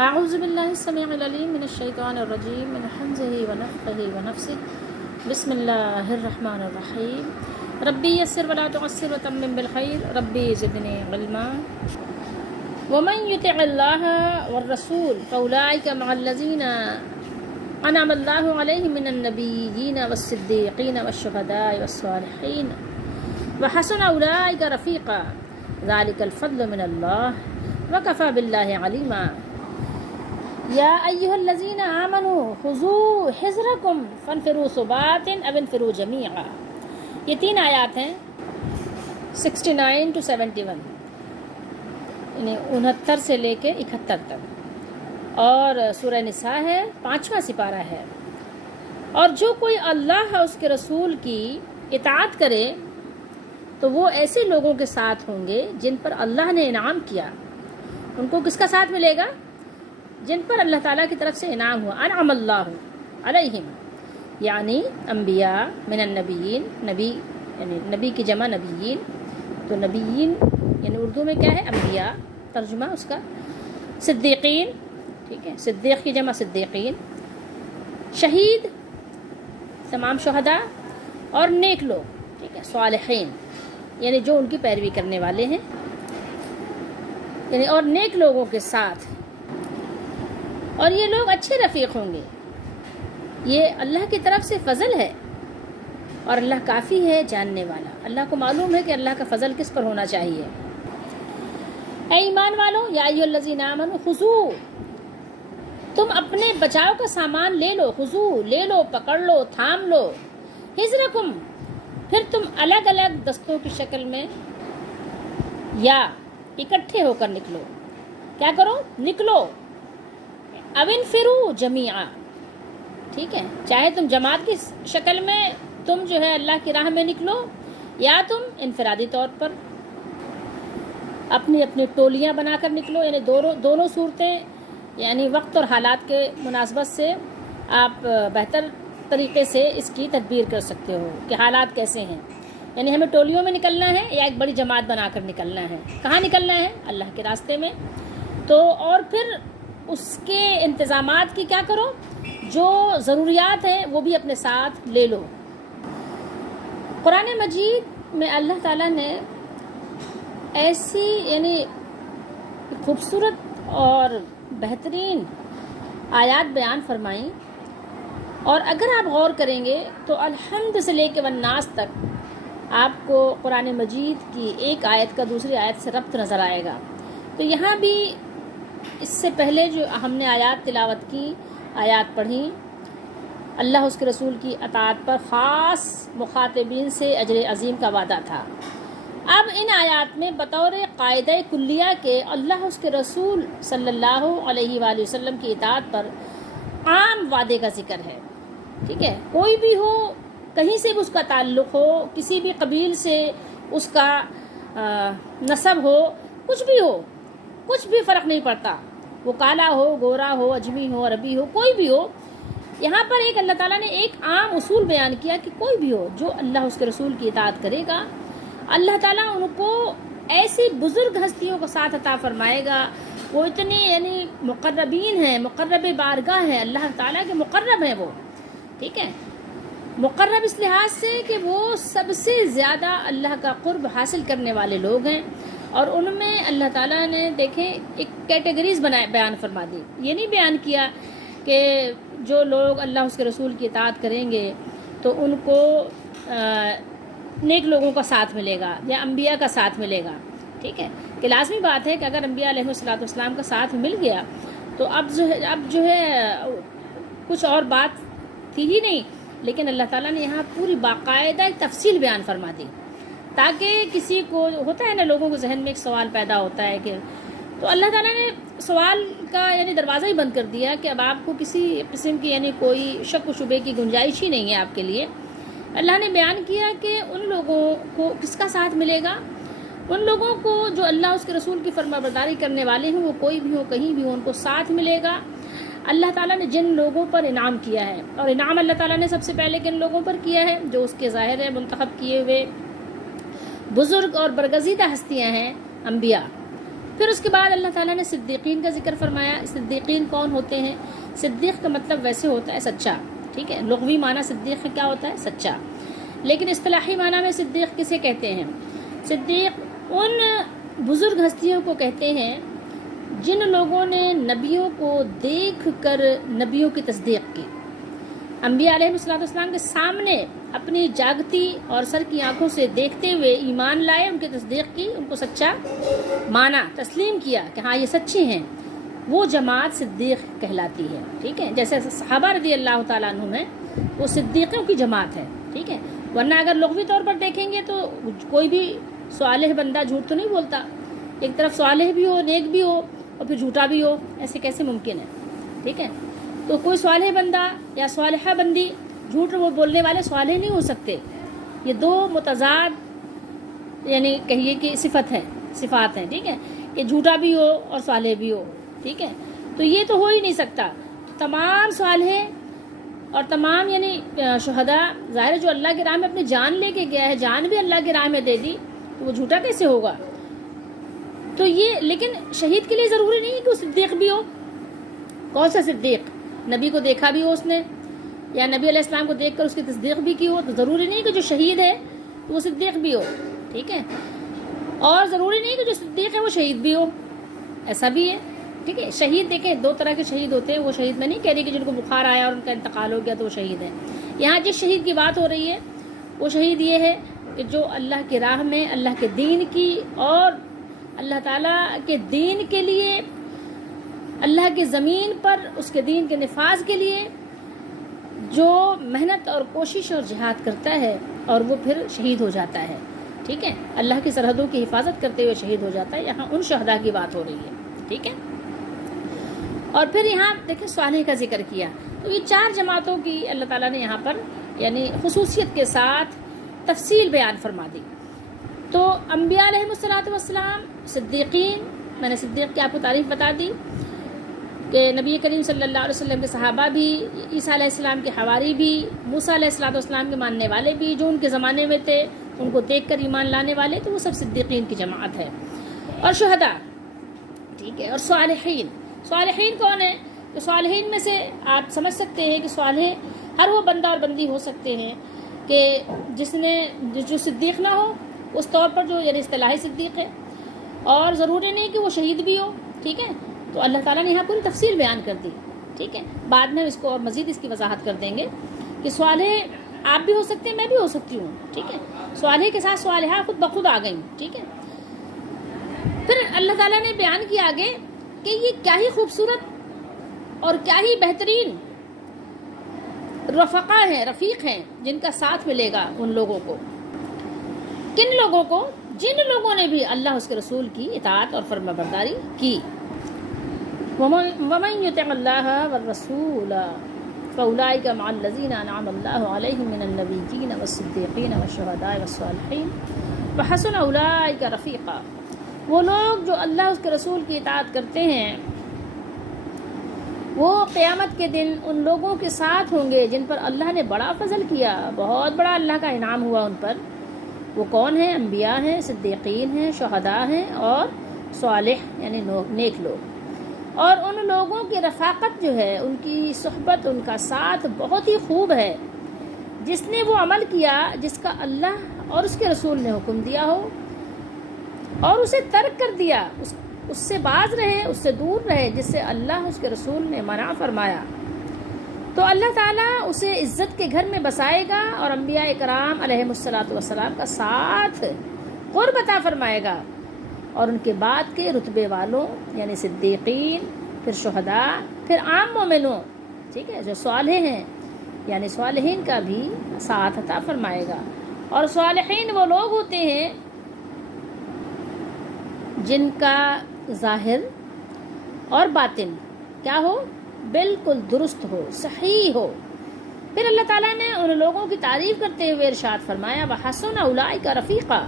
اعوذ باللہ السمیع العلیم من الشیطان الرجیم من حمزہ ونفخہ ونفثہ بسم اللہ الرحمن الرحیم ربی یسر ولا تعسر وتمم بالخیر ربی زدنی علما ومن یطع اللہ والرسول فاولئک مع الذین انعم اللہ علیہم من النبیین والصدیقین والشہداء والصالحین وحسن اولئک رفیقا ذلک الفضل من اللہ وکفی باللہ علیما یا ایہا الذین آمنوا خذوا حذرکم فانفروا ثبات او انفروا جمیعا. یہ 3 آیات ہیں 69 to 71، یعنی 69 سے لے کے 71 تک، اور سورہ نساء ہے، 5واں سپارہ ہے. اور جو کوئی اللہ اور اس کے رسول کی اطاعت کرے تو وہ ایسے لوگوں کے ساتھ ہوں گے جن پر اللہ نے انعام کیا. ان کو کس کا ساتھ ملے گا؟ جن پر اللہ تعالیٰ کی طرف سے انعام ہوا. انعم اللہ علیہم یعنی انبیاء من النبیین، نبی یعنی نبی کی جمع نبیین، تو نبیین یعنی اردو میں کیا ہے؟ انبیاء، ترجمہ اس کا. صدیقین، ٹھیک ہے، صدیق کی جمع صدیقین. شہید تمام شہداء، اور نیک لوگ، ٹھیک ہے، صالحین یعنی جو ان کی پیروی کرنے والے ہیں، یعنی اور نیک لوگوں کے ساتھ. اور یہ لوگ اچھے رفیق ہوں گے. یہ اللہ کی طرف سے فضل ہے، اور اللہ کافی ہے جاننے والا. اللہ کو معلوم ہے کہ اللہ کا فضل کس پر ہونا چاہیے. اے ایمان والو، یا ایھا الذین آمنوا خذوا، تم اپنے بچاؤ کا سامان لے لو. خذوا لے لو، پکڑ لو، تھام لو. حذرکم پھر تم الگ الگ دستوں کی شکل میں یا اکٹھے ہو کر نکلو. کیا کرو؟ نکلو. او انفروا جمیعا، ٹھیک ہے، چاہے تم جماعت کی شکل میں تم جو ہے اللہ کی راہ میں نکلو، یا تم انفرادی طور پر اپنی اپنی ٹولیاں بنا کر نکلو. یعنی دونوں صورتیں، یعنی وقت اور حالات کے مناسبت سے آپ بہتر طریقے سے اس کی تدبیر کر سکتے ہو کہ حالات کیسے ہیں. یعنی ہمیں ٹولیوں میں نکلنا ہے یا ایک بڑی جماعت بنا کر نکلنا ہے. کہاں نکلنا ہے؟ اللہ کے راستے میں. تو اور پھر اس کے انتظامات کی کیا کرو؟ جو ضروریات ہیں وہ بھی اپنے ساتھ لے لو. قرآن مجید میں اللہ تعالیٰ نے ایسی یعنی خوبصورت اور بہترین آیات بیان فرمائیں، اور اگر آپ غور کریں گے تو الحمد سے لے کے والناس تک آپ کو قرآن مجید کی ایک آیت کا دوسری آیت سے ربط نظر آئے گا. تو یہاں بھی اس سے پہلے جو ہم نے آیات تلاوت کی، آیات پڑھی، اللہ اس کے رسول کی اطاعت پر خاص مخاطبین سے اجر عظیم کا وعدہ تھا. اب ان آیات میں بطور قاعدہ کلیہ کے اللہ اس کے رسول صلی اللہ علیہ وآلہ وسلم کی اطاعت پر عام وعدے کا ذکر ہے. ٹھیک ہے، کوئی بھی ہو، کہیں سے بھی اس کا تعلق ہو، کسی بھی قبیل سے اس کا نسب ہو، کچھ بھی ہو، کچھ بھی فرق نہیں پڑتا. وہ کالا ہو، گورا ہو، اجمی ہو، عربی ہو، کوئی بھی ہو. یہاں پر ایک اللہ تعالیٰ نے ایک عام اصول بیان کیا کہ کوئی بھی ہو جو اللہ اس کے رسول کی اطاعت کرے گا، اللہ تعالیٰ ان کو ایسی بزرگ ہستیوں کو ساتھ عطا فرمائے گا. وہ اتنے یعنی مقربین ہیں، مقرب بارگاہ ہیں، اللہ تعالیٰ کے مقرب ہیں وہ. ٹھیک ہے، مقرب اس لحاظ سے کہ وہ سب سے زیادہ اللہ کا قرب حاصل کرنے والے لوگ ہیں. اور ان میں اللہ تعالیٰ نے دیکھیں ایک کیٹیگریز بیان فرما دی. یہ نہیں بیان کیا کہ جو لوگ اللہ اس کے رسول کی اطاعت کریں گے تو ان کو نیک لوگوں کا ساتھ ملے گا یا انبیاء کا ساتھ ملے گا. ٹھیک ہے، کہ لازمی بات ہے کہ اگر انبیاء علیہ الصلوۃ والسلام کا ساتھ مل گیا تو اب جو ہے کچھ اور بات تھی ہی نہیں. لیکن اللہ تعالیٰ نے یہاں پوری باقاعدہ ایک تفصیل بیان فرما دی، تاکہ کسی کو ہوتا ہے نا، لوگوں کو ذہن میں ایک سوال پیدا ہوتا ہے کہ، تو اللہ تعالیٰ نے سوال کا یعنی دروازہ ہی بند کر دیا کہ اب آپ کو کسی قسم کی یعنی کوئی شک و شبے کی گنجائش ہی نہیں ہے آپ کے لیے. اللہ نے بیان کیا کہ ان لوگوں کو کس کا ساتھ ملے گا؟ ان لوگوں کو جو اللہ اس کے رسول کی فرما برداری کرنے والے ہیں، وہ کوئی بھی ہو، کہیں بھی ہو، ان کو ساتھ ملے گا. اللہ تعالیٰ نے جن لوگوں پر انعام کیا ہے، اور انعام اللہ تعالیٰ نے سب سے پہلے کن لوگوں پر کیا ہے؟ جو اس کے ظاہر ہے منتخب کیے ہوئے بزرگ اور برگزیدہ ہستیاں ہیں، انبیاء. پھر اس کے بعد اللہ تعالیٰ نے صدیقین کا ذکر فرمایا. صدیقین کون ہوتے ہیں؟ صدیق کا مطلب ویسے ہوتا ہے سچا. ٹھیک ہے، لغوی معنی صدیق کیا ہوتا ہے؟ سچا. لیکن اصطلاحی معنی میں صدیق کسے کہتے ہیں؟ صدیق ان بزرگ ہستیوں کو کہتے ہیں جن لوگوں نے نبیوں کو دیکھ کر نبیوں کی تصدیق کی. انبیاء علیہ السلام کے سامنے اپنی جاگتی اور سر کی آنکھوں سے دیکھتے ہوئے ایمان لائے، ان کی تصدیق کی، ان کو سچا مانا، تسلیم کیا کہ ہاں یہ سچے ہیں. وہ جماعت صدیق کہلاتی ہے. ٹھیک ہے، جیسے صحابہ رضی اللہ تعالیٰ عنہم ہیں، وہ صدیقوں کی جماعت ہے. ٹھیک ہے، ورنہ اگر لغوی طور پر دیکھیں گے تو کوئی بھی صالح بندہ جھوٹ تو نہیں بولتا. ایک طرف صالح بھی ہو، نیک بھی ہو، اور پھر جھوٹا بھی ہو، ایسے کیسے ممکن ہے؟ ٹھیک ہے، تو کوئی صالح بندہ یا صالحہ بندی جھوٹ وہ بولنے والے صالح نہیں ہو سکتے. یہ دو متضاد یعنی کہیے کہ صفات ہیں. ٹھیک ہے، کہ جھوٹا بھی ہو اور صالح بھی ہو. ٹھیک ہے، تو یہ تو ہو ہی نہیں سکتا. تمام صالح اور تمام یعنی شہداء، ظاہر جو اللہ کی راہ میں اپنی جان لے کے گیا ہے، جان بھی اللہ کی راہ میں دے دی، تو وہ جھوٹا کیسے ہوگا؟ تو یہ لیکن شہید کے لیے ضروری نہیں کہ وہ صدیق بھی ہو. کون سا صدیق؟ نبی کو دیکھا بھی ہو اس نے، یا نبی علیہ السلام کو دیکھ کر اس کی تصدیق بھی کی ہو. تو ضروری نہیں کہ جو شہید ہے وہ صدیق بھی ہو. ٹھیک ہے، اور ضروری نہیں کہ جو صدیق ہے وہ شہید بھی ہو، ایسا بھی ہے. ٹھیک ہے، شہید دیکھیں دو طرح کے شہید ہوتے ہیں. وہ شہید میں نہیں کہہ رہی کہ جن کو بخار آیا اور ان کا انتقال ہو گیا تو وہ شہید ہیں. یہاں جس شہید کی بات ہو رہی ہے وہ شہید یہ ہے کہ جو اللہ کی راہ میں اللہ کے دین کی اور اللہ تعالیٰ کے دین کے لیے، اللہ کی زمین پر اس کے دین کے نفاذ کے لیے جو محنت اور کوشش اور جہاد کرتا ہے اور وہ پھر شہید ہو جاتا ہے. ٹھیک ہے، اللہ کی سرحدوں کی حفاظت کرتے ہوئے شہید ہو جاتا ہے. یہاں ان شہداء کی بات ہو رہی ہے. ٹھیک ہے، اور پھر یہاں دیکھیں صالح کا ذکر کیا. تو یہ چار جماعتوں کی اللہ تعالیٰ نے یہاں پر یعنی خصوصیت کے ساتھ تفصیل بیان فرما دی. تو انبیاء علیہ السلام، صدیقین، میں نے صدیق کی آپ کو تعریف بتا دی کہ نبی کریم صلی اللہ علیہ وسلم کے صحابہ بھی، عیسیٰ علیہ السلام کے حواری بھی، موسیٰ علیہ السلام کے ماننے والے بھی، جو ان کے زمانے میں تھے ان کو دیکھ کر ایمان لانے والے، تو وہ سب صدیقین کی جماعت ہے. اور شہداء، ٹھیک ہے، اور صالحین. صالحین کون ہیں؟ تو صالحین میں سے آپ سمجھ سکتے ہیں کہ صالح ہر وہ بندہ اور بندی ہو سکتے ہیں کہ جس نے جو صدیق نہ ہو اس طور پر، جو یعنی اصطلاحی صدیق ہے، اور ضروری نہیں کہ وہ شہید بھی ہو. ٹھیک ہے، تو اللہ تعالیٰ نے یہاں پوری تفصیل بیان کر دی. ٹھیک ہے، بعد میں اس کو اور مزید اس کی وضاحت کر دیں گے کہ صالح آپ بھی ہو سکتے ہیں، میں بھی ہو سکتی ہوں. ٹھیک ہے، صالح کے ساتھ صالحہ خود بخود آ گئیں. ٹھیک ہے، پھر اللہ تعالیٰ نے بیان کیا آگے کہ یہ کیا ہی خوبصورت اور کیا ہی بہترین رفقا ہیں، رفیق ہیں جن کا ساتھ ملے گا ان لوگوں کو. کن لوگوں کو؟ جن لوگوں نے بھی اللہ اس کے رسول کی اطاعت اور فرما برداری کی. وَمَن يُطِعِ اللَّهَ وَالرَّسُولَ فَأُولَٰئِكَ مَعَ الَّذِينَ أَنْعَمَ اللَّهُ عَلَيْهِم مِّنَ النَّبِيِّينَ وَالصِّدِّيقِينَ وَالشُّهَدَاءِ وَالصَّالِحِينَ وَحَسُنَ أُولَٰئِكَ رَفِيقًا. وہ لوگ جو اللہ اس کے رسول کی اطاعت کرتے ہیں وہ قیامت کے دن ان لوگوں کے ساتھ ہوں گے جن پر اللہ نے بڑا فضل کیا، بہت بڑا اللہ کا انعام ہوا ان پر. وہ کون ہیں؟ انبیاء ہیں، صدیقین ہیں، شہداء ہیں اور صالح یعنی نیک لوگ. اور ان لوگوں کی رفاقت جو ہے، ان کی صحبت، ان کا ساتھ بہت ہی خوب ہے. جس نے وہ عمل کیا جس کا اللہ اور اس کے رسول نے حکم دیا ہو اور اسے ترک کر دیا، اس سے باز رہے، اس سے دور رہے جس سے اللہ اس کے رسول نے منع فرمایا، تو اللہ تعالیٰ اسے عزت کے گھر میں بسائے گا اور انبیاء کرام علیہ السلام کا ساتھ قرب عطا فرمائے گا. اور ان کے بعد کے رتبے والوں یعنی صدیقین، پھر شہداء، پھر عام مومنوں، ٹھیک ہے، جو صالح ہیں یعنی صالحین کا بھی ساتھ عطا فرمائے گا. اور صالحین وہ لوگ ہوتے ہیں جن کا ظاہر اور باطن کیا ہو؟ بالکل درست ہو، صحیح ہو. پھر اللہ تعالیٰ نے ان لوگوں کی تعریف کرتے ہوئے ارشاد فرمایا وَحَسُنَ أُولَٰئِكَ رَفِيقًا.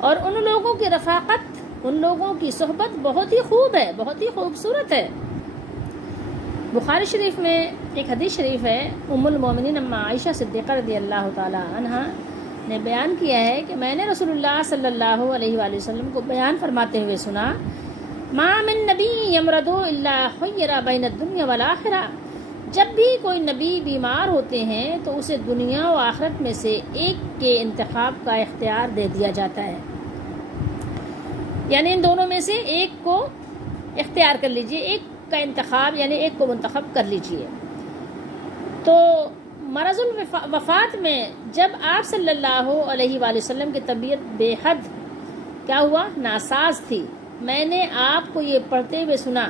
اور ان لوگوں کی رفاقت، ان لوگوں کی صحبت بہت ہی خوب ہے، بہت ہی خوبصورت ہے. بخاری شریف میں ایک حدیث شریف ہے، ام المومنین اما عائشہ صدیقہ رضی اللہ تعالی عنہا نے بیان کیا ہے کہ میں نے رسول اللہ صلی اللہ علیہ وآلہ وسلم کو بیان فرماتے ہوئے سنا، ما من نبی یمرض الا خیر بین الدنیا والآخرہ، جب بھی کوئی نبی بیمار ہوتے ہیں تو اسے دنیا و آخرت میں سے ایک کے انتخاب کا اختیار دے دیا جاتا ہے، یعنی ان دونوں میں سے ایک کو اختیار کر لیجئے، ایک کا انتخاب یعنی ایک کو منتخب کر لیجئے۔ تو مرض الوفات میں جب آپ صلی اللہ علیہ وآلہ وسلم کی طبیعت بے حد کیا ہوا ناساز تھی، میں نے آپ کو یہ پڑھتے ہوئے سنا۔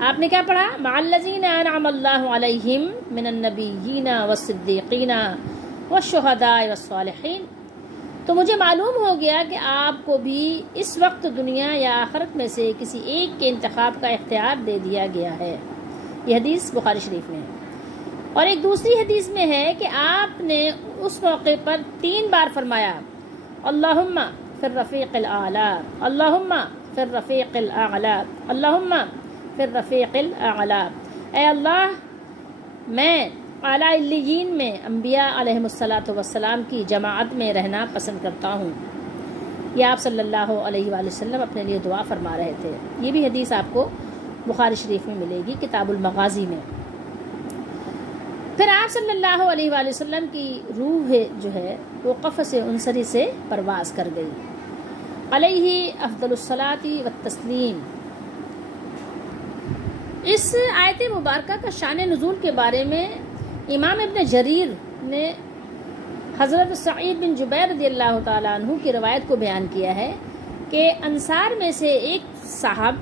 آپ نے کیا پڑھا؟ مع الذین انعم اللہ علیہم من النبیین والصدیقین والشہداء والصالحین۔ تو مجھے معلوم ہو گیا کہ آپ کو بھی اس وقت دنیا یا آخرت میں سے کسی ایک کے انتخاب کا اختیار دے دیا گیا ہے۔ یہ حدیث بخاری شریف میں ہے۔ اور ایک دوسری حدیث میں ہے کہ آپ نے اس موقع پر 3 بار فرمایا، اللہم فی الرفیق الاعلی، اللہم فی الرفیق الاعلی، اللہم فی الرفیق الاعلی، اے اللہ میں اعلیٰ علیین میں انبیاء علیہم الصلاۃ والسلام کی جماعت میں رہنا پسند کرتا ہوں۔ یہ آپ صلی اللہ علیہ وآلہ وسلم اپنے لیے دعا فرما رہے تھے۔ یہ بھی حدیث آپ کو بخاری شریف میں ملے گی، کتاب المغازی میں۔ پھر آپ صلی اللہ علیہ وآلہ وسلم کی روح جو ہے وہ قفص عنصری سے پرواز کر گئی۔ علیہ افضل الصلاۃ والتسلیم۔ اس آیت مبارکہ کا شان نزول کے بارے میں امام ابن جریر نے حضرت سعید بن جبیر رضی اللہ تعالیٰ عنہ کی روایت کو بیان کیا ہے کہ انصار میں سے ایک صاحب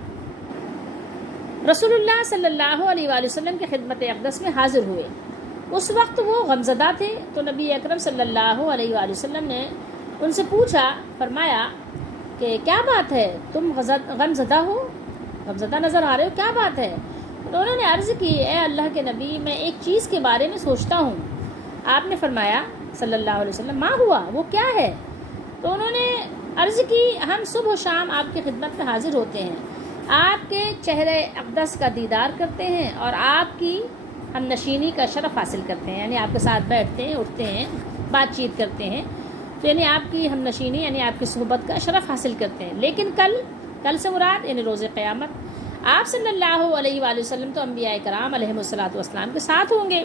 رسول اللہ صلی اللہ علیہ وآلہ وسلم کی خدمت اقدس میں حاضر ہوئے۔ اس وقت وہ غمزدہ تھے، تو نبی اکرم صلی اللہ علیہ وآلہ وسلم نے ان سے پوچھا، فرمایا کہ کیا بات ہے، تم غمزدہ ہو، غمزدہ نظر آ رہے ہو، کیا بات ہے؟ تو انہوں نے عرض کی، اے اللہ کے نبی، میں ایک چیز کے بارے میں سوچتا ہوں۔ آپ نے فرمایا صلی اللہ علیہ وسلم، ما ہوا، وہ کیا ہے؟ تو انہوں نے عرض کی، ہم صبح و شام آپ کی خدمت میں حاضر ہوتے ہیں، آپ کے چہرے اقدس کا دیدار کرتے ہیں اور آپ کی ہم نشینی کا شرف حاصل کرتے ہیں، یعنی آپ کے ساتھ بیٹھتے ہیں، اٹھتے ہیں، بات چیت کرتے ہیں، تو یعنی آپ کی ہم نشینی یعنی آپ کی صحبت کا شرف حاصل کرتے ہیں۔ لیکن کل سے مراد یعنی روز قیامت آپ صلی اللہ علیہ وآلہ وسلم تو انبیاء کرام علیہم الصلاۃ والسلام کے ساتھ ہوں گے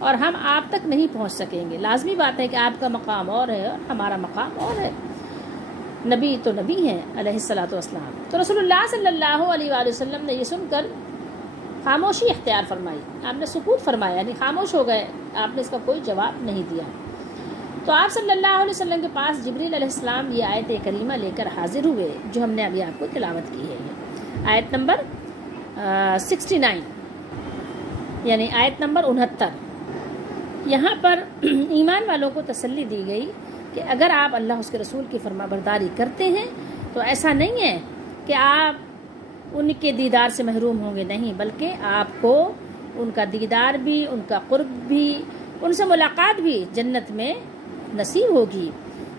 اور ہم آپ تک نہیں پہنچ سکیں گے۔ لازمی بات ہے کہ آپ کا مقام اور ہے اور ہمارا مقام اور ہے، نبی تو نبی ہیں علیہ الصلاۃ والسلام۔ تو رسول اللہ صلی اللہ علیہ وآلہ وسلم نے یہ سن کر خاموشی اختیار فرمائی، آپ نے سکوت فرمایا، یعنی خاموش ہو گئے، آپ نے اس کا کوئی جواب نہیں دیا۔ تو آپ صلی اللہ علیہ وسلم کے پاس جبریل علیہ السلام یہ آیت کریمہ لے کر حاضر ہوئے جو ہم نے ابھی آپ کو تلاوت کی ہے، آیت نمبر 69 یعنی آیت نمبر 69۔ یہاں پر ایمان والوں کو تسلی دی گئی کہ اگر آپ اللہ اس کے رسول کی فرما برداری کرتے ہیں تو ایسا نہیں ہے کہ آپ ان کے دیدار سے محروم ہوں گے، نہیں، بلکہ آپ کو ان کا دیدار بھی، ان کا قرب بھی، ان سے ملاقات بھی جنت میں نصیب ہوگی۔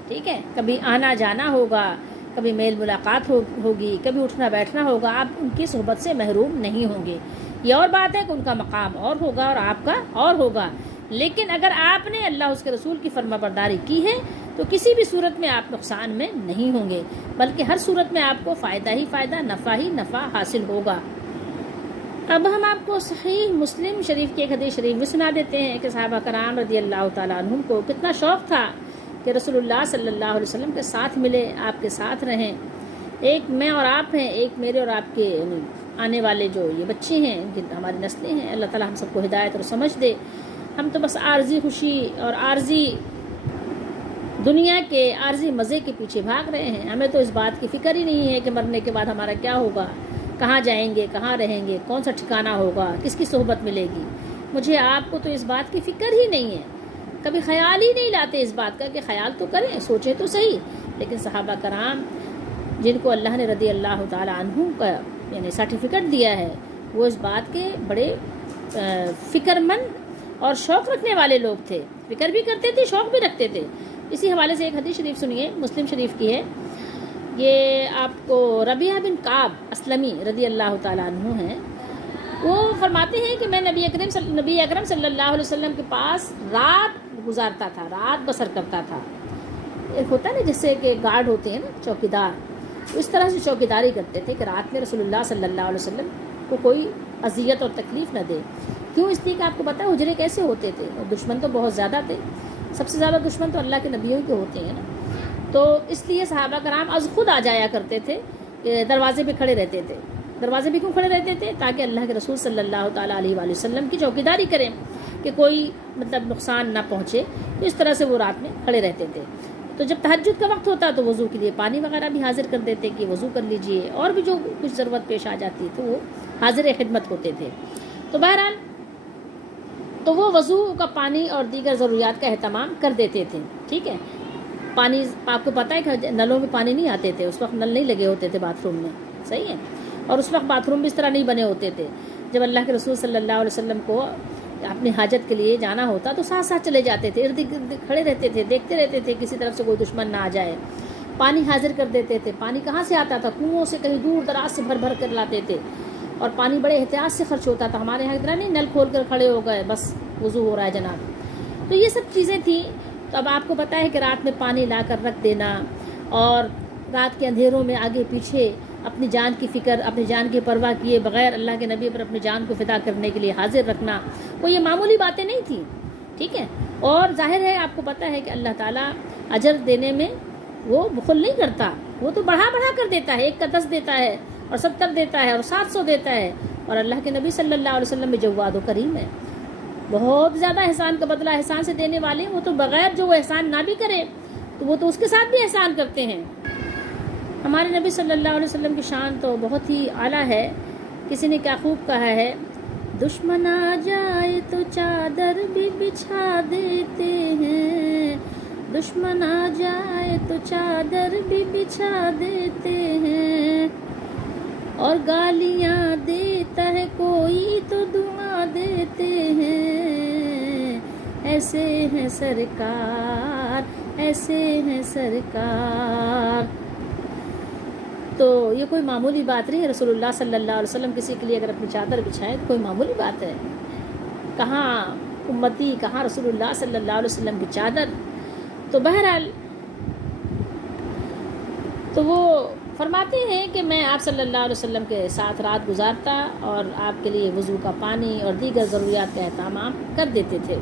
ٹھیک ہے، کبھی آنا جانا ہوگا، کبھی میل ملاقات ہوگی، کبھی اٹھنا بیٹھنا ہوگا، آپ ان کی صحبت سے محروم نہیں ہوں گے۔ یہ اور بات ہے کہ ان کا مقام اور ہوگا اور آپ کا اور ہوگا، لیکن اگر آپ نے اللہ اس کے رسول کی فرما برداری کی ہے تو کسی بھی صورت میں آپ نقصان میں نہیں ہوں گے، بلکہ ہر صورت میں آپ کو فائدہ ہی فائدہ، نفع ہی نفع حاصل ہوگا۔ اب ہم آپ کو صحیح مسلم شریف کی ایک حدیث شریف بھی سنا دیتے ہیں کہ صحابہ کرام رضی اللہ تعالیٰ عنہم کو کتنا شوق تھا کہ رسول اللہ صلی اللہ علیہ وسلم کے ساتھ ملے، آپ کے ساتھ رہیں۔ ایک میں اور آپ ہیں، ایک میرے اور آپ کے آنے والے جو یہ بچے ہیں، ہماری نسلیں ہیں، اللہ تعالیٰ ہم سب کو ہدایت اور سمجھ دے۔ ہم تو بس عارضی خوشی اور عارضی دنیا کے عارضی مزے کے پیچھے بھاگ رہے ہیں، ہمیں تو اس بات کی فکر ہی نہیں ہے کہ مرنے کے بعد ہمارا کیا ہوگا، کہاں جائیں گے، کہاں رہیں گے، کون سا ٹھکانہ ہوگا، کس کی صحبت ملے گی۔ مجھے آپ کو تو اس بات کی فکر ہی نہیں ہے، کبھی خیال ہی نہیں لاتے اس بات کا کہ خیال تو کریں، سوچیں تو صحیح۔ لیکن صحابہ کرام جن کو اللہ نے رضی اللہ تعالیٰ عنہ کا یعنی سرٹیفکیٹ دیا ہے، وہ اس بات کے بڑے فکر مند اور شوق رکھنے والے لوگ تھے، فکر بھی کرتے تھے، شوق بھی رکھتے تھے۔ اسی حوالے سے ایک حدیث شریف سنیے، مسلم شریف کی ہے، یہ آپ کو ربیعہ بن کعب اسلمی رضی اللہ تعالیٰ عنہ ہیں، وہ فرماتے ہیں کہ میں نبی اکرم صلی اللہ علیہ وسلم کے پاس رات گزارتا تھا، رات بسر کرتا تھا. ایک ہوتا ہے نا جیسے کہ گارڈ ہوتے ہیں نا چوکیدار، اس طرح سے چوکیداری کرتے تھے کہ رات میں رسول اللہ صلی اللہ علیہ وسلم کو کوئی اذیت اور تکلیف نہ دے. کیوں؟ اس لیے کہ آپ کو پتہ ہے حجرے کیسے ہوتے تھے، اور دشمن تو بہت زیادہ تھے. سب سے زیادہ دشمن تو اللہ کے نبیوں کے ہوتے ہیں نا. تو اس لیے صحابہ کرام از خود آ جایا کرتے تھے، دروازے پہ کھڑے رہتے تھے. دروازے پہ کیوں کھڑے رہتے تھے؟ تاکہ اللہ کے رسول صلی اللہ تعالیٰ علیہ وآلہ وسلم کی چوکیداری کریں کہ کوئی مطلب نقصان نہ پہنچے. اس طرح سے وہ رات میں کھڑے رہتے تھے. تو جب تہجد کا وقت ہوتا تو وضو کے لیے پانی وغیرہ بھی حاضر کر دیتے کہ وضو کر لیجئے، اور بھی جو کچھ ضرورت پیش آ جاتی تو وہ حاضر خدمت ہوتے تھے. تو بہرحال تو وہ وضو کا پانی اور دیگر ضروریات کا اہتمام کر دیتے تھے. ٹھیک ہے. پانی آپ کو پتہ ہے کہ نلوں میں پانی نہیں آتے تھے، اس وقت نل نہیں لگے ہوتے تھے باتھ روم میں. صحیح ہے. اور اس وقت باتھ روم بھی اس طرح نہیں بنے ہوتے تھے. جب اللہ کے رسول صلی اللہ علیہ وسلم کو اپنی حاجت کے لیے جانا ہوتا تو ساتھ ساتھ چلے جاتے تھے، ارد گرد کھڑے رہتے تھے، دیکھتے رہتے تھے کسی طرف سے کوئی دشمن نہ آ جائے. پانی حاضر کر دیتے تھے. پانی کہاں سے آتا تھا؟ کنوؤں سے، کہیں دور دراز سے بھر بھر کر لاتے تھے. اور پانی بڑے احتیاط سے خرچ ہوتا تھا. ہمارے یہاں اتنا نہیں نل کھول کر کھڑے ہو گئے بس وضو ہو رہا ہے جناب. تو یہ سب چیزیں تھیں. تو اب آپ کو پتہ ہے کہ رات میں پانی لا کر رکھ دینا، اور رات کے اندھیروں میں آگے پیچھے اپنی جان کی فکر، اپنی جان کی پرواہ کیے بغیر اللہ کے نبی پر اپنی جان کو فدا کرنے کے لیے حاضر رکھنا، وہ یہ معمولی باتیں نہیں تھیں. ٹھیک ہے. اور ظاہر ہے آپ کو پتہ ہے کہ اللہ تعالیٰ اجر دینے میں وہ بخل نہیں کرتا. وہ تو بڑھا بڑھا کر دیتا ہے. 1 کا 10 دیتا ہے، اور 70 دیتا ہے، اور 700 دیتا ہے. اور اللہ کے نبی صلی اللہ علیہ وسلم میں جواد و کریم ہے. بہت زیادہ احسان کا بدلہ احسان سے دینے والے. وہ تو بغیر جو وہ احسان نہ بھی کرے تو وہ تو اس کے ساتھ بھی احسان کرتے ہیں. ہمارے نبی صلی اللہ علیہ وسلم کی شان تو بہت ہی اعلیٰ ہے. کسی نے کیا خوب کہا ہے، دشمن آ جائے تو چادر بھی بچھا دیتے ہیں، دشمن آ جائے تو چادر بھی بچھا دیتے ہیں، اور گالیاں دیتا ہے کوئی تو دعا دیتے ہیں، ایسے ہیں سرکار، ایسے ہیں سرکار. تو یہ کوئی معمولی بات نہیں ہے. رسول اللہ صلی اللہ علیہ وسلم کسی کے لیے اگر اپنی چادر بچھائیں تو کوئی معمولی بات ہے. کہاں امتی، کہاں رسول اللہ صلی اللہ علیہ وسلم کی چادر. تو بہرحال تو وہ فرماتے ہیں کہ میں آپ صلی اللہ علیہ وسلم کے ساتھ رات گزارتا اور آپ کے لیے وضو کا پانی اور دیگر ضروریات کا اہتمام کر دیتے تھے.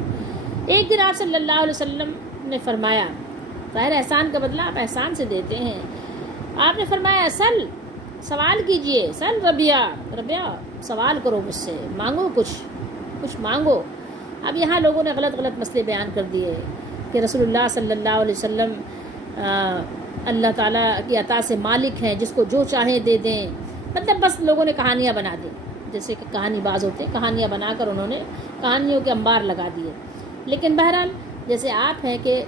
ایک دن آپ صلی اللہ علیہ وسلم نے فرمایا، ظاہر احسان کا بدلہ آپ احسان سے دیتے ہیں. آپ نے فرمایا سوال کیجئے، سل ربیہ سوال کرو مجھ سے، مانگو کچھ مانگو. اب یہاں لوگوں نے غلط مسئلے بیان کر دیے کہ رسول اللہ صلی اللہ علیہ وسلم اللہ تعالیٰ کی عطا سے مالک ہیں، جس کو جو چاہیں دے دیں. مطلب بس لوگوں نے کہانیاں بنا دی، جیسے کہ کہانی باز ہوتے ہیں، کہانیاں بنا کر انہوں نے کہانیوں کے انبار لگا دیے. لیکن بہرحال جیسے آپ ہیں کہ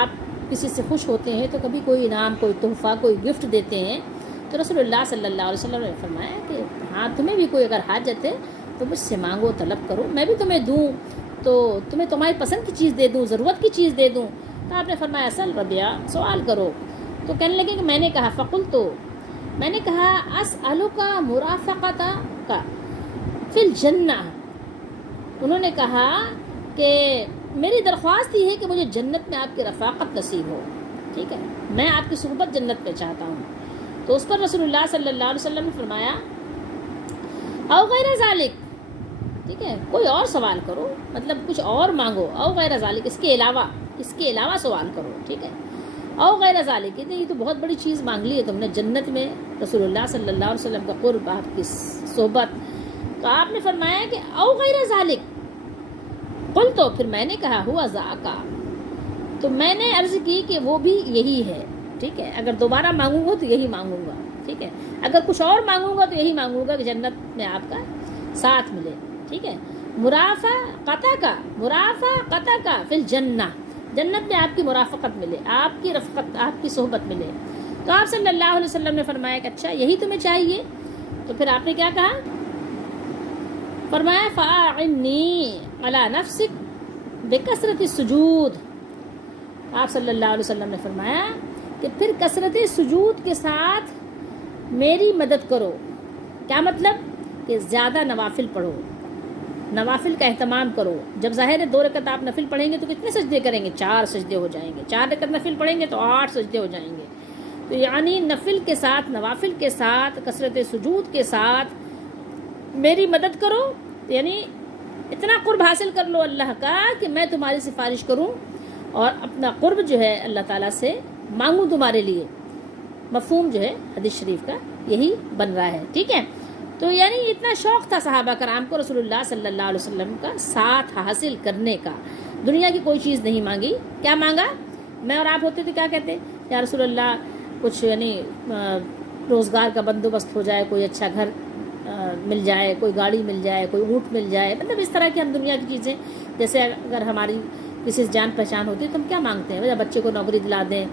آپ کسی سے خوش ہوتے ہیں تو کبھی کوئی انعام، کوئی تحفہ، کوئی گفٹ دیتے ہیں. تو رسول اللہ صلی اللہ علیہ وسلم نے فرمایا کہ ہاں تمہیں بھی کوئی اگر حاجت ہے تو مجھ سے مانگو، طلب کرو، میں بھی تمہیں دوں، تو تمہیں تمہاری پسند کی چیز دے دوں، ضرورت کی چیز دے دوں. تو آپ نے فرمایا سل ربیہ سوال کرو. تو کہنے لگے کہ میں نے کہا میں نے کہا اسألک مرافقتک فی الجنہ. انہوں نے کہا کہ میری درخواست یہ ہے کہ مجھے جنت میں آپ کی رفاقت نصیب ہو. ٹھیک ہے. میں آپ کی صحبت جنت میں چاہتا ہوں. تو اس پر رسول اللہ صلی اللہ علیہ وسلم نے فرمایا او غیر ذالک. ٹھیک ہے. کوئی اور سوال کرو، مطلب کچھ اور مانگو. او غیر ذالک، اس کے علاوہ سوال کرو. ٹھیک ہے. او غیر ذالک، یہ تو بہت بڑی چیز مانگ لی ہے تم نے، جنت میں رسول اللہ صلی اللہ علیہ وسلم کا قرب، آپ کی صحبت. تو آپ نے فرمایا کہ او غیر ذالک. قل تو پھر میں نے کہا ہوا ذاکا. تو میں نے عرض کی کہ وہ بھی یہی ہے. ٹھیک ہے. اگر دوبارہ مانگوں گا تو یہی مانگوں گا. ٹھیک ہے. اگر کچھ اور مانگوں گا تو یہی مانگوں گا کہ جنت میں آپ کا ساتھ ملے. ٹھیک ہے. مرافقتک فی الجنہ، جنت میں آپ کی مرافقت ملے، آپ کی رفقت، آپ کی صحبت ملے. تو آپ صلی اللہ علیہ وسلم نے فرمایا کہ اچھا یہی تمہیں چاہیے. تو پھر آپ نے کیا کہا؟ فرمایا فاعنی علی نفسک بکثرت السجود. آپ صلی اللہ علیہ وسلم نے فرمایا کہ پھر کثرت سجود کے ساتھ میری مدد کرو. کیا مطلب؟ کہ زیادہ نوافل پڑھو. نوافل کا اہتمام کرو. جب ظاہر ہے 2 رکعت آپ نفل پڑھیں گے تو کتنے سجدے کریں گے؟ 4 سجدے ہو جائیں گے. 4 رکعت نفل پڑھیں گے تو 8 سجدے ہو جائیں گے. تو یعنی نفل کے ساتھ، نوافل کے ساتھ، کثرت سجود کے ساتھ میری مدد کرو. یعنی اتنا قرب حاصل کر لو اللہ کا کہ میں تمہاری سفارش کروں اور اپنا قرب جو ہے اللہ تعالیٰ سے مانگوں تمہارے لیے. مفہوم جو ہے حدیث شریف کا یہی بن رہا ہے. ٹھیک ہے. تو یعنی اتنا شوق تھا صحابہ کرام کو رسول اللہ صلی اللہ علیہ وسلم کا ساتھ حاصل کرنے کا. دنیا کی کوئی چیز نہیں مانگی. کیا مانگا؟ میں اور آپ ہوتے تو کیا کہتے؟ یا رسول اللہ کچھ یعنی روزگار کا بندوبست ہو جائے، کوئی اچھا گھر مل جائے، کوئی گاڑی مل جائے، کوئی اونٹ مل جائے. مطلب اس طرح کی ہم دنیا کی چیزیں، جیسے اگر ہماری کسی سے جان پہچان ہوتی ہے تو ہم کیا مانگتے ہیں؟ بچے کو نوکری دلا دیں،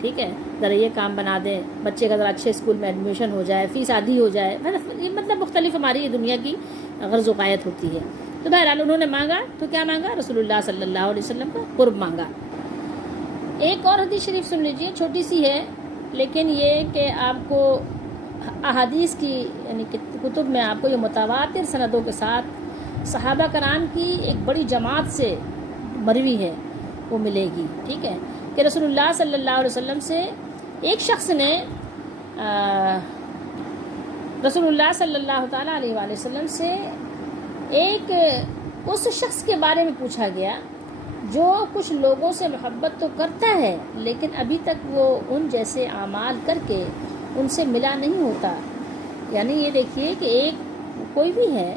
ٹھیک ہے، ذرا یہ کام بنا دیں، بچے کا ذرا اچھے اسکول میں ایڈمیشن ہو جائے، فیس آدھی ہو جائے. مطلب مختلف ہماری یہ دنیا کی غرض و غایت ہوتی ہے. تو بہرحال انہوں نے مانگا تو کیا مانگا؟ رسول اللہ صلی اللہ علیہ وسلم کا قرب مانگا. ایک اور حدیث شریف سن لیجئے، چھوٹی سی ہے لیکن یہ کہ آپ کو احادیث کی یعنی کتب میں آپ کو یہ متواتر سندوں کے ساتھ صحابہ کرام کی ایک بڑی جماعت سے مروی ہے وہ ملے گی. ٹھیک ہے، کہ رسول اللہ صلی اللہ علیہ وسلم سے ایک شخص نے رسول اللہ صلی اللہ تعالیٰ علیہ وآلہ وسلم سے ایک اس شخص کے بارے میں پوچھا گیا جو کچھ لوگوں سے محبت تو کرتا ہے لیکن ابھی تک وہ ان جیسے اعمال کر کے ان سے ملا نہیں ہوتا. یعنی یہ دیکھیے کہ ایک کوئی بھی ہے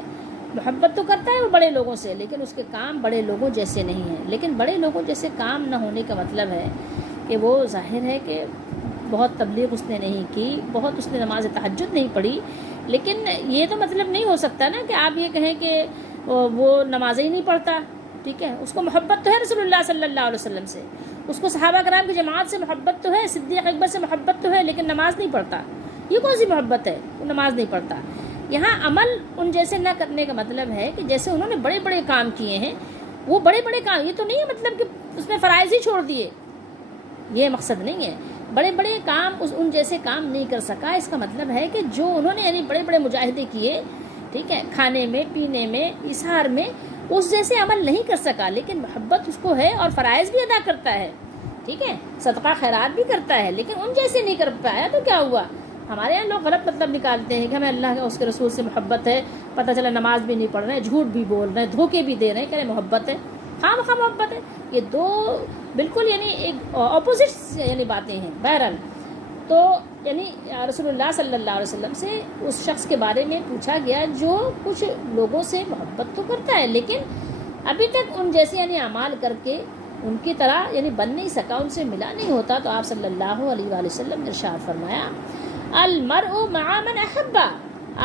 محبت تو کرتا ہے وہ بڑے لوگوں سے لیکن اس کے کام بڑے لوگوں جیسے نہیں ہیں. لیکن بڑے لوگوں جیسے کام نہ ہونے کا مطلب ہے کہ وہ ظاہر ہے کہ بہت تبلیغ اس نے نہیں کی، بہت اس نے نماز تہجد نہیں پڑھی، لیکن یہ تو مطلب نہیں ہو سکتا نا کہ آپ یہ کہیں کہ وہ نمازیں ہی نہیں پڑھتا. ٹھیک ہے، اس کو محبت تو ہے رسول اللہ صلی اللہ علیہ وسلم سے، اس کو صحابہ کرام کی جماعت سے محبت تو ہے، صدیق اکبر سے محبت تو ہے، لیکن نماز نہیں پڑھتا. یہ کون سی محبت ہے؟ وہ نماز نہیں پڑھتا. یہاں عمل ان جیسے نہ کرنے کا مطلب ہے کہ جیسے انہوں نے بڑے بڑے کام کیے ہیں وہ بڑے بڑے کام، یہ تو نہیں ہے مطلب کہ اس میں فرائض ہی چھوڑ دیے، یہ مقصد نہیں ہے. بڑے بڑے کام ان جیسے کام نہیں کر سکا، اس کا مطلب ہے کہ جو انہوں نے یعنی بڑے بڑے مجاہدے کیے، ٹھیک ہے، کھانے میں، پینے میں، اظہار میں، اس جیسے عمل نہیں کر سکا لیکن محبت اس کو ہے اور فرائض بھی ادا کرتا ہے. ٹھیک ہے، صدقہ خیرات بھی کرتا ہے لیکن ان جیسے نہیں کر پایا. تو کیا ہوا؟ ہمارے یہاں لوگ غلط مطلب نکالتے ہیں کہ ہمیں اللہ کا اس کے رسول سے محبت ہے، پتہ چلا نماز بھی نہیں پڑھ رہے ہیں، جھوٹ بھی بول رہے ہیں، دھوکے بھی دے رہے ہیں، کہہ رہے محبت ہے. خواہ مخواہ محبت ہے. یہ دو بالکل یعنی ایک اپوزٹ یعنی باتیں ہیں. بہرحال تو یعنی رسول اللہ صلی اللہ علیہ وسلم سے اس شخص کے بارے میں پوچھا گیا جو کچھ لوگوں سے محبت تو کرتا ہے لیکن ابھی تک ان جیسے یعنی اعمال کر کے ان کی طرح یعنی بن نہیں سکا، ان سے ملا نہیں ہوتا. تو آپ صلی اللہ علیہ وآلہ وسلم نے ارشاد فرمایا المرء مع من احب،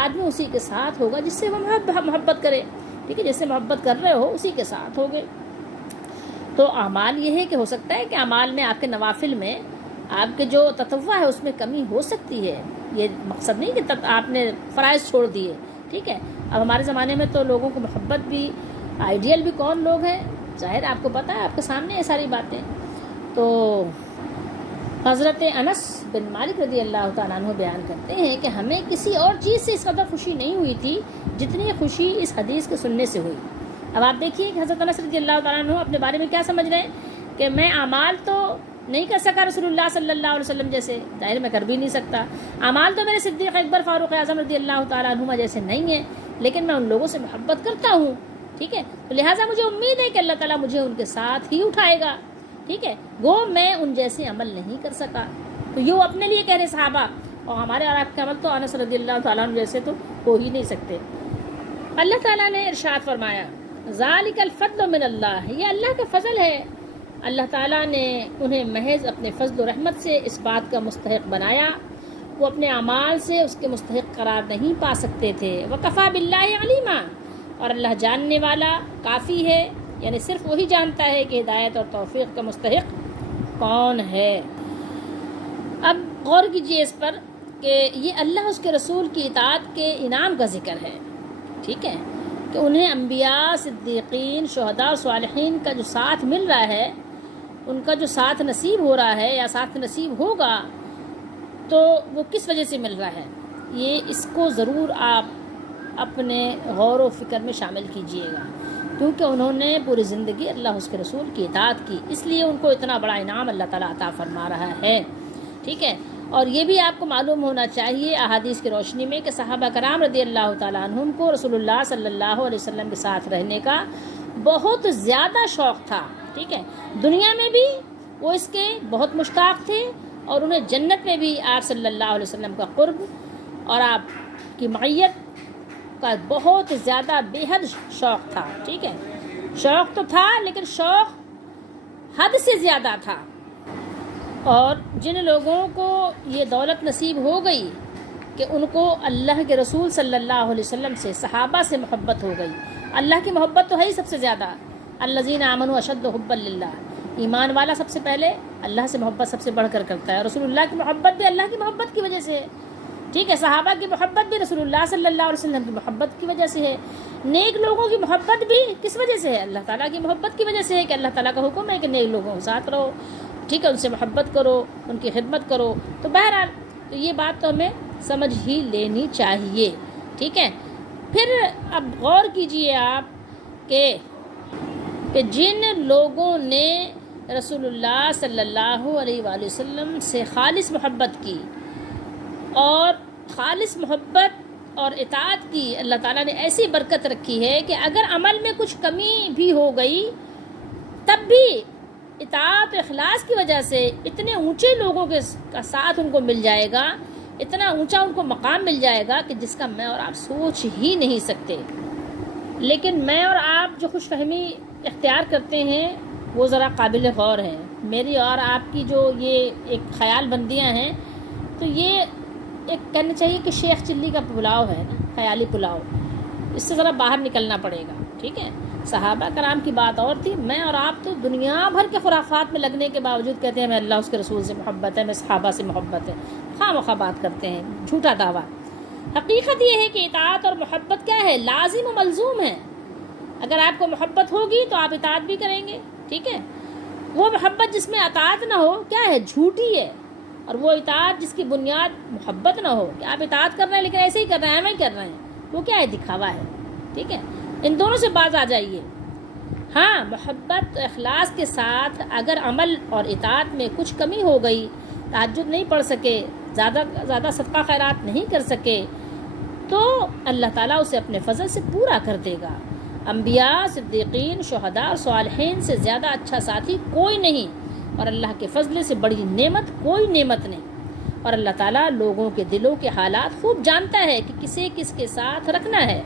آدمی اسی کے ساتھ ہوگا جس سے وہ محبت کرے. ٹھیک ہے، جس سے محبت کر رہے ہو اسی کے ساتھ ہوگے. تو اعمال یہ ہے کہ ہو سکتا ہے کہ اعمال میں آپ کے نوافل میں آپ کے جو تطوع ہے اس میں کمی ہو سکتی ہے. یہ مقصد نہیں کہ آپ نے فرائض چھوڑ دیے. ٹھیک ہے، اب ہمارے زمانے میں تو لوگوں کو محبت بھی، آئیڈیل بھی کون لوگ ہیں ظاہر آپ کو پتہ ہے، آپ کے سامنے یہ ساری باتیں. تو حضرت انس بن مالک رضی اللہ تعالیٰ عنہ بیان کرتے ہیں کہ ہمیں کسی اور چیز سے اس قدر خوشی نہیں ہوئی تھی جتنی خوشی اس حدیث کے سننے سے ہوئی. اب آپ دیکھیے کہ حضرت انس رضی اللہ تعالیٰ عنہ اپنے بارے میں کیا سمجھ رہے ہیں کہ میں اعمال تو نہیں کر سکا رسول اللہ صلی اللہ علیہ وسلم جیسے، ظاہر میں کر بھی نہیں سکتا. اعمال تو میرے صدیق اکبر فاروق اعظم رضی اللہ تعالیٰ عنہما جیسے نہیں ہیں لیکن میں ان لوگوں سے محبت کرتا ہوں. ٹھیک ہے، تو لہٰذا مجھے امید ہے کہ اللہ تعالیٰ مجھے ان کے ساتھ ہی اٹھائے گا. ٹھیک ہے، وہ میں ان جیسے عمل نہیں کر سکا. تو یہ اپنے لیے کہہ رہے صحابہ، اور ہمارے اور آپ کے عمل تو انس رضی اللہ تعالیٰ عنہ جیسے تو ہو ہی نہیں سکتے. اللہ تعالیٰ نے ارشاد فرمایا ذالک الفضل من اللہ، یہ اللہ کا فضل ہے. اللہ تعالیٰ نے انہیں محض اپنے فضل و رحمت سے اس بات کا مستحق بنایا، وہ اپنے اعمال سے اس کے مستحق قرار نہیں پا سکتے تھے. وکفیٰ باللہ علیما، اور اللہ جاننے والا کافی ہے، یعنی صرف وہی جانتا ہے کہ ہدایت اور توفیق کا مستحق کون ہے. اب غور کیجیے اس پر کہ یہ اللہ اس کے رسول کی اطاعت کے انعام کا ذکر ہے. ٹھیک ہے، کہ انہیں انبیاء، صدیقین، شہداء اور صالحین کا جو ساتھ مل رہا ہے، ان کا جو ساتھ نصیب ہو رہا ہے یا ساتھ نصیب ہوگا، تو وہ کس وجہ سے مل رہا ہے. یہ اس کو ضرور آپ اپنے غور و فکر میں شامل کیجئے گا، کیونکہ انہوں نے پوری زندگی اللہ اس کے رسول کی اطاعت کی، اس لیے ان کو اتنا بڑا انعام اللہ تعالیٰ عطا فرما رہا ہے، ٹھیک ہے۔ اور یہ بھی آپ کو معلوم ہونا چاہیے احادیث کی روشنی میں کہ صحابہ کرام رضی اللہ تعالیٰ عنہم کو رسول اللہ صلی اللہ علیہ وسلم کے ساتھ رہنے کا بہت زیادہ شوق تھا، ٹھیک ہے۔ دنیا میں بھی وہ اس کے بہت مشتاق تھے، اور انہیں جنت میں بھی آپ صلی اللہ علیہ وسلم کا قرب اور آپ کی معیت کا بہت زیادہ بے حد شوق تھا، ٹھیک ہے۔ شوق تو تھا، لیکن شوق حد سے زیادہ تھا۔ اور جن لوگوں کو یہ دولت نصیب ہو گئی کہ ان کو اللہ کے رسول صلی اللہ علیہ وسلم سے، صحابہ سے محبت ہو گئی، اللہ کی محبت تو ہے ہی سب سے زیادہ، الذین آمنوا اشد حبا للہ، ایمان والا سب سے پہلے اللہ سے محبت سب سے بڑھ کر کرتا ہے، رسول اللہ کی محبت بھی اللہ کی محبت کی وجہ سے ہے، ٹھیک ہے۔ صحابہ کی محبت بھی رسول اللہ صلی اللہ علیہ وسلم کی محبت کی وجہ سے ہے، نیک لوگوں کی محبت بھی کس وجہ سے ہے؟ اللہ تعالیٰ کی محبت کی وجہ سے ہے، کہ اللہ تعالیٰ کا حکم ہے کہ نیک لوگوں کے ساتھ رہو، ٹھیک ہے، ان سے محبت کرو، ان کی خدمت کرو۔ تو بہرحال تو یہ بات تو ہمیں سمجھ ہی لینی چاہیے، ٹھیک ہے۔ پھر اب غور کیجئے آپ کہ جن لوگوں نے رسول اللہ صلی اللہ علیہ وآلہ وسلم سے خالص محبت کی اور خالص محبت اور اطاعت کی، اللہ تعالیٰ نے ایسی برکت رکھی ہے کہ اگر عمل میں کچھ کمی بھی ہو گئی تب بھی اطاعت و اخلاص کی وجہ سے اتنے اونچے لوگوں کے ساتھ ان کو مل جائے گا، اتنا اونچا ان کو مقام مل جائے گا کہ جس کا میں اور آپ سوچ ہی نہیں سکتے۔ لیکن میں اور آپ جو خوش فہمی اختیار کرتے ہیں وہ ذرا قابل غور ہیں۔ میری اور آپ کی جو یہ ایک خیال بندیاں ہیں، تو یہ ایک کہنا چاہیے کہ شیخ چلی کا پلاؤ ہے نا، خیالی پلاؤ، اس سے ذرا باہر نکلنا پڑے گا، ٹھیک ہے۔ صحابہ کرام کی بات اور تھی، میں اور آپ تو دنیا بھر کے خرافات میں لگنے کے باوجود کہتے ہیں ہمیں اللہ اس کے رسول سے محبت ہے، ہمیں صحابہ سے محبت ہے، خواہ مخواہ بات کرتے ہیں، جھوٹا دعویٰ۔ حقیقت یہ ہے کہ اطاعت اور محبت کیا ہے؟ لازم و ملزوم ہے۔ اگر آپ کو محبت ہوگی تو آپ اطاعت بھی کریں گے، ٹھیک ہے۔ وہ محبت جس میں اطاعت نہ ہو کیا ہے؟ جھوٹی ہے۔ اور وہ اطاعت جس کی بنیاد محبت نہ ہو، کہ آپ اطاعت کر رہے ہیں لیکن ایسے ہی کر رہے ہیں، ہمیں کر رہے ہیں، وہ کیا ہے؟ دکھاوا ہے، ٹھیک ہے۔ ان دونوں سے باز آ جائیے۔ ہاں، محبت اخلاص کے ساتھ اگر عمل اور اطاعت میں کچھ کمی ہو گئی، تہجد نہیں پڑھ سکے، زیادہ صدقہ خیرات نہیں کر سکے، تو اللہ تعالیٰ اسے اپنے فضل سے پورا کر دے گا۔ انبیاء، صدیقین، شہداء اور صالحین سے زیادہ اچھا ساتھی کوئی نہیں، اور اللہ کے فضل سے بڑی نعمت کوئی نعمت نہیں۔ اور اللہ تعالیٰ لوگوں کے دلوں کے حالات خوب جانتا ہے کہ کسے کس کے ساتھ رکھنا ہے۔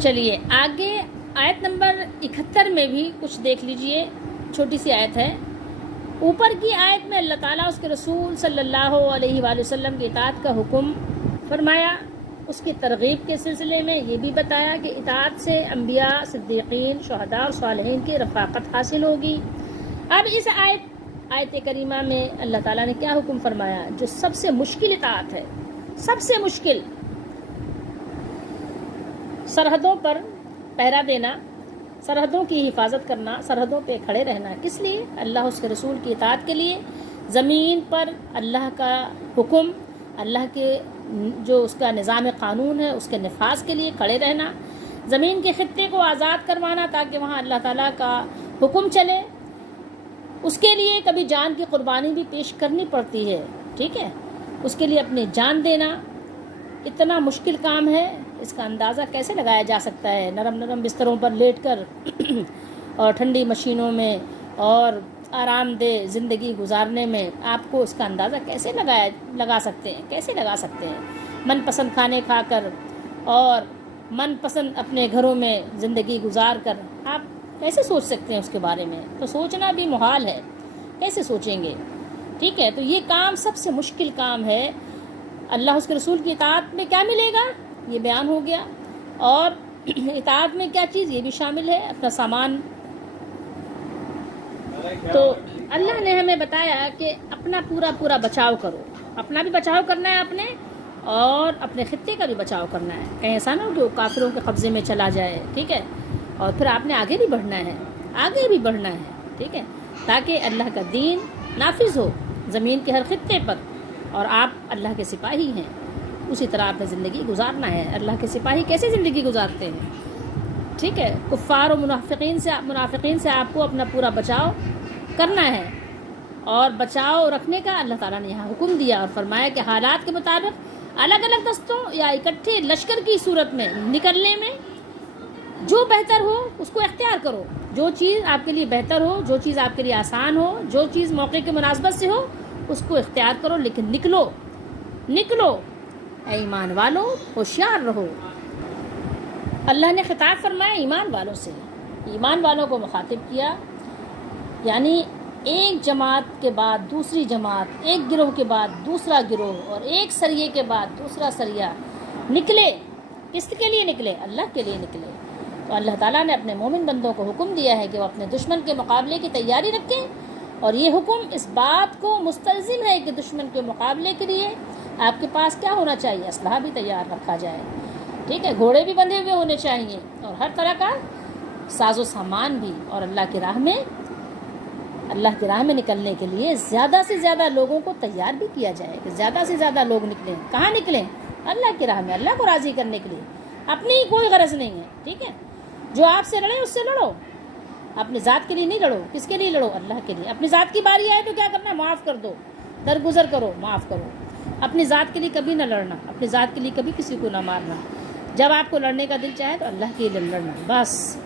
چلیے آگے آیت نمبر 71 میں بھی کچھ دیکھ لیجئے، چھوٹی سی آیت ہے۔ اوپر کی آیت میں اللہ تعالیٰ اس کے رسول صلی اللہ علیہ وآلہ وسلم کی اطاعت کا حکم فرمایا، اس کی ترغیب کے سلسلے میں یہ بھی بتایا کہ اطاعت سے انبیاء، صدیقین، شہداء اور صالحین کی رفاقت حاصل ہوگی۔ اب اس آیت کریمہ میں اللہ تعالیٰ نے کیا حکم فرمایا؟ جو سب سے مشکل اطاعت ہے، سب سے مشکل، سرحدوں پر پہرا دینا، سرحدوں کی حفاظت کرنا، سرحدوں پہ کھڑے رہنا، کس لیے؟ اللہ اس کے رسول کی اطاعت کے لیے۔ زمین پر اللہ کا حکم، اللہ کے جو اس کا نظام قانون ہے اس کے نفاذ کے لیے کھڑے رہنا، زمین کے خطے کو آزاد کروانا تاکہ وہاں اللہ تعالیٰ کا حکم چلے، اس کے لیے کبھی جان کی قربانی بھی پیش کرنی پڑتی ہے، ٹھیک ہے، اس کے لیے اپنی جان دینا اتنا مشکل کام ہے، اس کا اندازہ کیسے لگایا جا سکتا ہے؟ نرم نرم بستروں پر لیٹ کر اور ٹھنڈی مشینوں میں اور آرام دہ زندگی گزارنے میں آپ کو اس کا اندازہ کیسے لگا سکتے ہیں؟ کیسے لگا سکتے ہیں؟ من پسند کھانے کھا کر اور من پسند اپنے گھروں میں زندگی گزار کر آپ کیسے سوچ سکتے ہیں اس کے بارے میں؟ تو سوچنا بھی محال ہے، کیسے سوچیں گے؟ ٹھیک ہے، تو یہ کام سب سے مشکل کام ہے۔ اللہ اس کے رسول کی اطاعت میں کیا ملے گا یہ بیان ہو گیا، اور اطاعت میں کیا چیز یہ بھی شامل ہے، اپنا سامان۔ تو اللہ نے ہمیں بتایا کہ اپنا پورا بچاؤ کرو، اپنا بھی بچاؤ کرنا ہے اپنے، اور اپنے خطے کا بھی بچاؤ کرنا ہے، کہیں ایسا نہ ہو کہ وہ کافروں کے قبضے میں چلا جائے، ٹھیک ہے۔ اور پھر آپ نے آگے بھی بڑھنا ہے، آگے بھی بڑھنا ہے، ٹھیک ہے، تاکہ اللہ کا دین نافذ ہو زمین کے ہر خطے پر، اور آپ اللہ کے سپاہی ہیں۔ اسی طرح آپ نے زندگی گزارنا ہے. اللہ کے سپاہی کیسے زندگی گزارتے ہیں؟ ٹھیک ہے. کفار و منافقین سے آپ کو اپنا پورا بچاؤ کرنا ہے، اور بچاؤ رکھنے کا اللہ تعالیٰ نے یہاں حکم دیا اور فرمایا کہ حالات کے مطابق الگ الگ دستوں یا اکٹھے لشکر کی صورت میں نکلنے میں جو بہتر ہو اس کو اختیار کرو. جو چیز آپ کے لیے بہتر ہو، جو چیز آپ کے لیے آسان ہو، جو چیز موقع کے مناسبت سے ہو، اس کو اختیار کرو، لیکن نکلو اے ایمان والو، ہوشیار رہو. اللہ نے خطاب فرمایا ایمان والوں سے، ایمان والوں کو مخاطب کیا، یعنی ایک جماعت کے بعد دوسری جماعت، ایک گروہ کے بعد دوسرا گروہ، اور ایک سریے کے بعد دوسرا سریہ نکلے. کس کے لیے نکلے؟ اللہ کے لیے نکلے. تو اللہ تعالیٰ نے اپنے مومن بندوں کو حکم دیا ہے کہ وہ اپنے دشمن کے مقابلے کی تیاری رکھیں، اور یہ حکم اس بات کو مستلزم ہے کہ دشمن کے مقابلے کے لیے آپ کے پاس کیا ہونا چاہیے؟ اسلحہ بھی تیار رکھا جائے. ٹھیک ہے، گھوڑے بھی بندھے ہوئے ہونے چاہیے، اور ہر طرح کا ساز و سامان بھی. اور اللہ کی راہ میں نکلنے کے لیے زیادہ سے زیادہ لوگوں کو تیار بھی کیا جائے کہ زیادہ سے زیادہ لوگ نکلیں. کہاں نکلیں؟ اللہ کی راہ میں، اللہ کو راضی کرنے کے لیے. اپنی کوئی غرض نہیں ہے. ٹھیک ہے، جو آپ سے لڑے اس سے لڑو، اپنی ذات کے لیے نہیں لڑو. کس کے لیے لڑو؟ اللہ کے لیے. اپنی ذات کی باری آئے تو کیا کرنا ہے؟ معاف کر دو، درگزر کرو، معاف کرو. اپنی ذات کے لیے کبھی نہ لڑنا، اپنی ذات کے لیے کبھی کسی کو نہ مارنا. جب آپ کو لڑنے کا دل چاہے تو اللہ کے لیے لڑنا، بس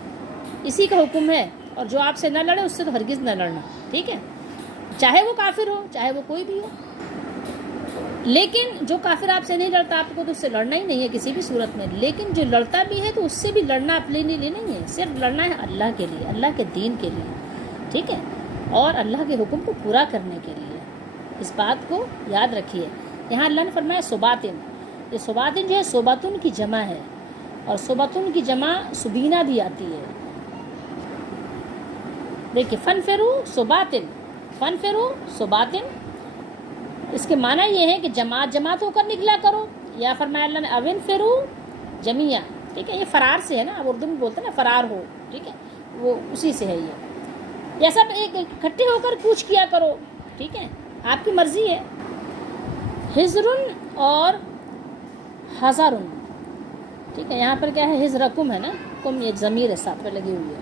اسی کا حکم ہے. اور جو آپ سے نہ لڑے اس سے تو ہرگز نہ لڑنا. ٹھیک ہے، چاہے وہ کافر ہو، چاہے وہ کوئی بھی ہو. لیکن جو کافر آپ سے نہیں لڑتا، آپ کو تو اس سے لڑنا ہی نہیں ہے کسی بھی صورت میں. لیکن جو لڑتا بھی ہے تو اس سے بھی لڑنا اپنے لیے نہیں ہے، صرف لڑنا ہے اللہ کے لیے، اللہ کے دین کے لیے. ٹھیک ہے، اور اللہ کے حکم کو پورا کرنے کے لیے. اس بات کو یاد رکھیے. یہاں اللہ نے فرمایا صباتن. یہ صباتن جو ہے صباتن کی جمع ہے، اور صباتن کی جمع سبینہ بھی آتی ہے. دیکھیے، فنفرو صباتن، اس کے معنی یہ ہے کہ جماعت ہو کر نکلا کرو. یا فرمایا اللہ نے اوین فرو جميعا. ٹھیک ہے، یہ فرار سے ہے نا، اب اردو میں بولتے ہیں نا فرار ہو. ٹھیک ہے، وہ اسی سے ہے یہ. یا سب ایک اکٹھے ہو کر کوچ کیا کرو. ٹھیک ہے، آپ کی مرضی ہے. حزرن اور حزرن. ٹھیک ہے، یہاں پر کیا ہے؟ حزرکم ہے نا، کم ایک ضمیر ہے ساتھ میں لگی ہوئی ہے.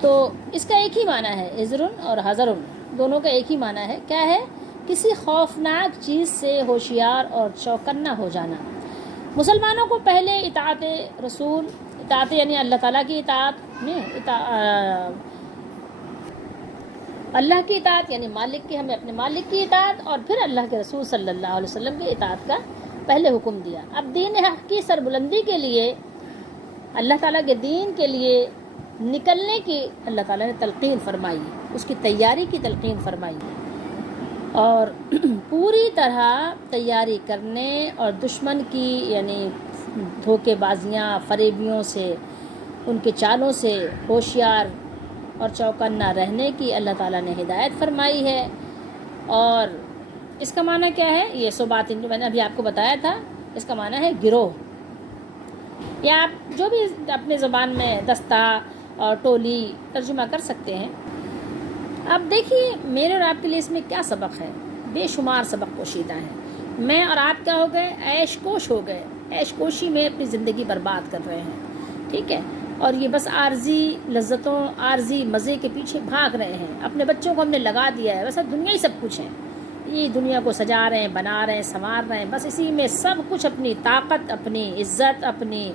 تو اس کا ایک ہی معنی ہے، حزرن اور حزرن دونوں کا ایک ہی معنی ہے. کیا ہے؟ کسی خوفناک چیز سے ہوشیار اور چوکنا ہو جانا. مسلمانوں کو پہلے اطاعت رسول، اطاعت یعنی اللہ تعالیٰ کی اطاعت میں، اللہ کی اطاعت یعنی مالک کی، ہمیں اپنے مالک کی اطاعت، اور پھر اللہ کے رسول صلی اللہ علیہ وسلم کی اطاعت کا پہلے حکم دیا. اب دین حق کی سربلندی کے لیے، اللہ تعالیٰ کے دین کے لیے نکلنے کی اللہ تعالیٰ نے تلقین فرمائی، اس کی تیاری کی تلقین فرمائی. اور پوری طرح تیاری کرنے اور دشمن کی یعنی دھوکے بازیاں، فریبیوں سے، ان کے چالوں سے ہوشیار اور چوکنا رہنے کی اللہ تعالیٰ نے ہدایت فرمائی ہے. اور اس کا معنی کیا ہے؟ یہ صبات جو میں نے ابھی آپ کو بتایا تھا، اس کا معنی ہے گروہ، یا آپ جو بھی اپنے زبان میں دستہ اور ٹولی ترجمہ کر سکتے ہیں. اب دیکھیے میرے اور آپ کے لیے اس میں کیا سبق ہے؟ بے شمار سبق پوشیدہ ہیں. میں اور آپ کیا ہو گئے؟ عیش کوش ہو گئے، عیش کوشی میں اپنی زندگی برباد کر رہے ہیں. ٹھیک ہے، اور یہ بس عارضی لذتوں، عارضی مزے کے پیچھے بھاگ رہے ہیں. اپنے بچوں کو ہم نے لگا دیا ہے، بس اب دنیا ہی سب کچھ ہے. یہ دنیا کو سجا رہے ہیں، بنا رہے ہیں، سنوار رہے ہیں، بس اسی میں سب کچھ، اپنی طاقت، اپنی عزت، اپنی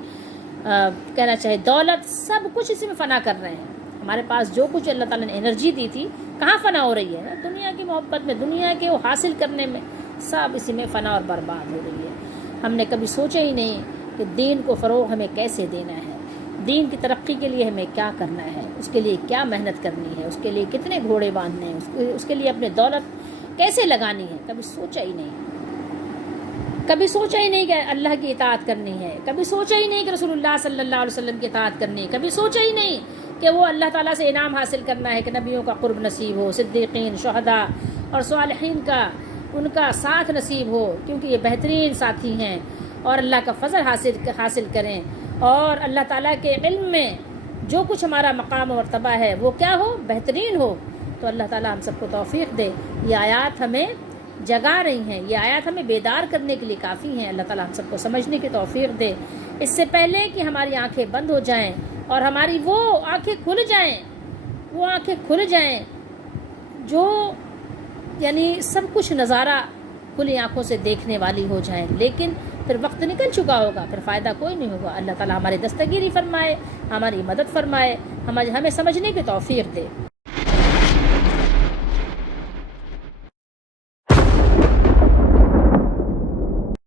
کہنا چاہے دولت، سب کچھ اسی میں فنا کر رہے ہیں. ہمارے پاس جو کچھ اللہ تعالیٰ نے انرجی دی تھی کہاں فنا ہو رہی ہے؟ دنیا کی محبت میں، دنیا کے وہ حاصل کرنے میں، سب اسی میں فنا اور برباد ہو رہی ہے. ہم نے کبھی سوچا ہی نہیں کہ دین کو فروغ ہمیں کیسے دینا ہے، دین کی ترقی کے لیے ہمیں کیا کرنا ہے، اس کے لیے کیا محنت کرنی ہے، اس کے لیے کتنے گھوڑے باندھنے ہیں، اس کے لیے اپنے دولت کیسے لگانی ہے. کبھی سوچا ہی نہیں. کبھی سوچا ہی نہیں کہ اللہ کی اطاعت کرنی ہے. کبھی سوچا ہی نہیں کہ رسول اللہ صلی اللہ علیہ وسلم کی اطاعت کرنی ہے. کبھی سوچا ہی نہیں کہ وہ اللہ تعالیٰ سے انعام حاصل کرنا ہے کہ نبیوں کا قرب نصیب ہو، صدیقین، شہداء اور صالحین کا ان کا ساتھ نصیب ہو، کیونکہ یہ بہترین ساتھی ہیں. اور اللہ کا فضل حاصل کریں، اور اللہ تعالیٰ کے علم میں جو کچھ ہمارا مقام و مرتبہ ہے وہ کیا ہو؟ بہترین ہو. تو اللہ تعالیٰ ہم سب کو توفیق دے. یہ آیات ہمیں جگا رہی ہیں. یہ آیات ہمیں بیدار کرنے کے لیے کافی ہیں. اللہ تعالیٰ ہم سب کو سمجھنے کی توفیق دے. اس سے پہلے کہ ہماری آنکھیں بند ہو جائیں اور ہماری وہ آنکھیں کھل جائیں جو یعنی سب کچھ نظارہ کھلی آنکھوں سے دیکھنے والی ہو جائیں، لیکن پھر وقت نکل چکا ہوگا، پھر فائدہ کوئی نہیں ہوگا. اللہ تعالیٰ ہماری دستگیری فرمائے، ہماری مدد فرمائے، ہمیں سمجھنے کی توفیق دے.